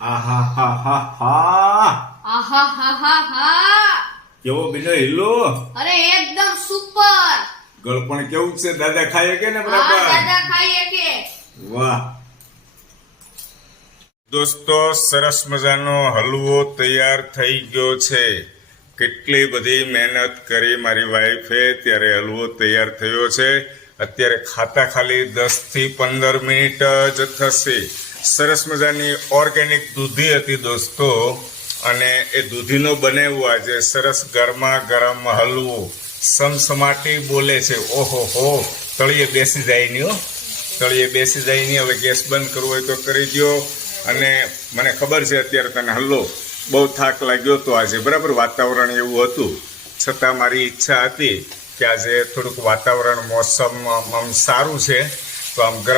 આહાહાહાહા. આહાહાહાહા. કેવો બીનો હિલ્લો? અરે એકદમ સુપર. ગળપણ કેવું છે? દાદા ખાય કે ને હા બરાબર? દાદા ખાઈએ કે. વાહ દોસ્તો, સરસ મજાનો હલવો તૈયાર થઈ ગયો છે. કેટલી બધી મહેનત કરી મારી વાઈફે ત્યારે હલવો તૈયાર થયો છે. અત્યારે ખાતા ખાલી 10 થી 15 મિનિટ જ થશે. સરસ મજાની ઓર્ગેનિક દૂધી હતી દોસ્તો, અને એ દૂધીનો બનાવ્યો આજે સરસ ગરમા ગરમ હલવો. સમસમાટી બોલે છે. ઓહો હો, તળિયે બેસી જાય નહીં હો, તળિયે બેસી જાય નહીં. હવે ગેસ બંધ કરવો હોય તો કરી દો. અને મને ખબર છે અત્યારે તને હલ્લો બહુ થાક લાગ્યો હતો આજે, બરાબર? વાતાવરણ એવું હતું, છતાં મારી ઈચ્છા હતી કે આજે થોડુંક વાતાવરણ મોસમ આમ સારું છે તો આમ ગરમ